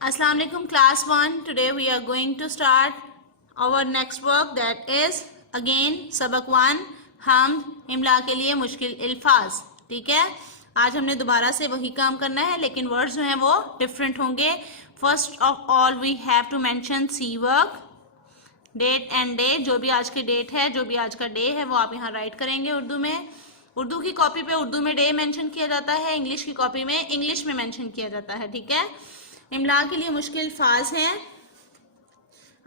Assalamu alaikum class 1. Today we are going to start our next work, that is again सबक 1 हम इमला के लिए मुश्किल अल्फाज। ठीक है, आज हमने दोबारा से वही काम करना है, लेकिन वर्ड्स जो हैं वो डिफरेंट होंगे। First of all we have to mention see work, date and day. जो भी आज की डेट है, जो भी आज का डे है, वो आप यहाँ राइट करेंगे उर्दू में। उर्दू की कॉपी पे उर्दू में डे मेंशन किया जाता है, इंग्लिश की कॉपी में इंग्लिश में मेंशन किया जाता है। ठीक है, इमला के लिए मुश्किल अल्फाज हैं।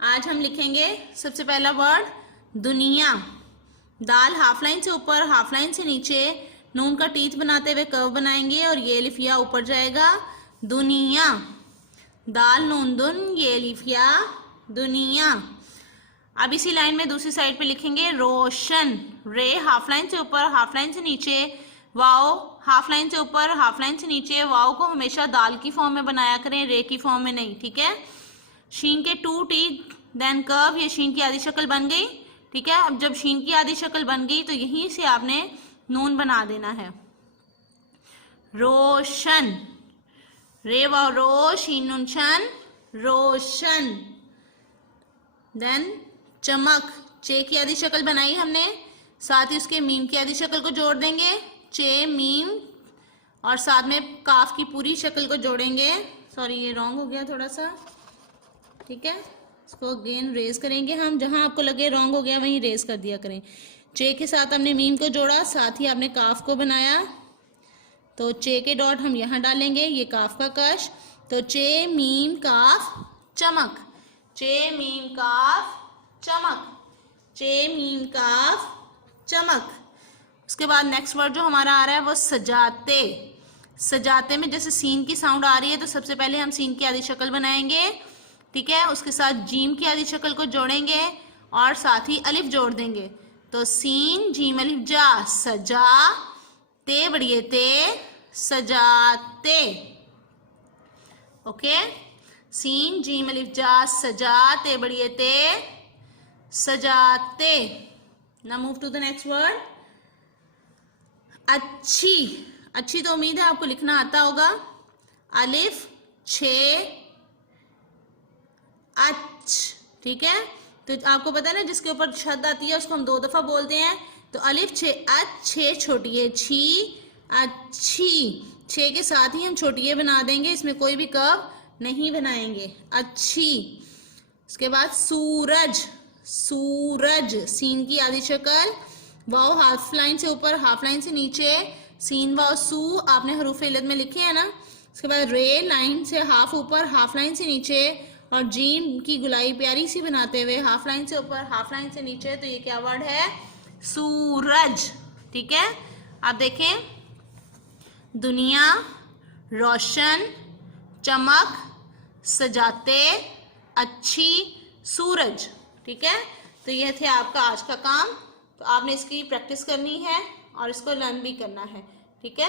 आज हम लिखेंगे सबसे पहला वर्ड दुनिया। दाल हाफ लाइन से ऊपर हाफ लाइन से नीचे नून का टीथ बनाते हुए कर्व बनाएंगे और ये लिफिया ऊपर जाएगा। दुनिया, दाल नून दुन, ये लिफिया दुनिया। अब इसी लाइन में दूसरी साइड पे लिखेंगे रोशन। रे हाफ लाइन से ऊपर हाफ लाइन से नीचे, वाओ हाफ लाइन से ऊपर हाफ लाइन से नीचे। वाओ को हमेशा दाल की फॉर्म में बनाया करें, रे की फॉर्म में नहीं। ठीक है, शीन के 2 टीथ देन कर्व, ये शीन की आधी शक्ल बन गई। ठीक है, अब जब शीन की आधी शक्ल बन गई तो यहीं से आपने नून बना देना है। रोशन, रे वाओ रो, शीन नून शन, रोशन। देन चमक, चे की आधी शक्ल बनाई हमने, साथ ही उसके मीम की आधी शक्ल को जोड़ देंगे, चे मीम, और साथ में काफ की पूरी शक्ल को जोड़ेंगे। सॉरी ये रॉन्ग हो गया थोड़ा सा। ठीक है, इसको अगेन रेज करेंगे हम, जहां आपको लगे रॉन्ग हो गया वहीं रेज कर दिया करें। चे के साथ हमने मीम को जोड़ा, साथ ही आपने काफ को बनाया, तो चे के डॉट हम यहाँ डालेंगे, ये काफ का कश। तो चे मीम काफ चमक, चे मीम काफ चमक, चे मीम काफ चमक। उसके बाद नेक्स्ट वर्ड जो हमारा आ रहा है वो सजाते। सजाते में जैसे सीन की साउंड आ रही है तो सबसे पहले हम सीन की आधी शक्ल बनाएंगे। ठीक है, उसके साथ जीम की आधी शक्ल को जोड़ेंगे और साथ ही अलिफ जोड़ देंगे। तो सीन जीम अलिफ जा, सजा ते बड़िए ते, सजाते। ओके, सीन जीम अलिफ जा, सजा ते बड़िए ते, सजाते। Now move to the next word अच्छी। अच्छी तो उम्मीद है आपको लिखना आता होगा। अलिफ छे अच्छ। ठीक है, तो आपको पता है ना जिसके ऊपर शद आती है उसको हम 2 दफा बोलते हैं। तो अलिफ छे अच्छे, छोटी है छी, अच्छी। छे के साथ ही हम छोटी है बना देंगे, इसमें कोई भी कर्व नहीं बनाएंगे। अच्छी। उसके बाद सूरज, सूरज सीन की आधी शक्ल, वाओ हाफ लाइन से ऊपर हाफ लाइन से नीचे, सीन वाओ सू आपने हरूफ इल्लत में लिखे हैं ना। उसके बाद रे लाइन से हाफ ऊपर हाफ लाइन से नीचे, और जीम की गुलाई प्यारी सी बनाते हुए हाफ लाइन से ऊपर हाफ लाइन से नीचे। तो ये क्या वर्ड है? सूरज। ठीक है, आप देखें दुनिया, रोशन, चमक, सजाते, अच्छी, सूरज। ठीक है, तो ये थे आपका आज का काम। तो आपने इसकी प्रैक्टिस करनी है और इसको लर्न भी करना है। ठीक है।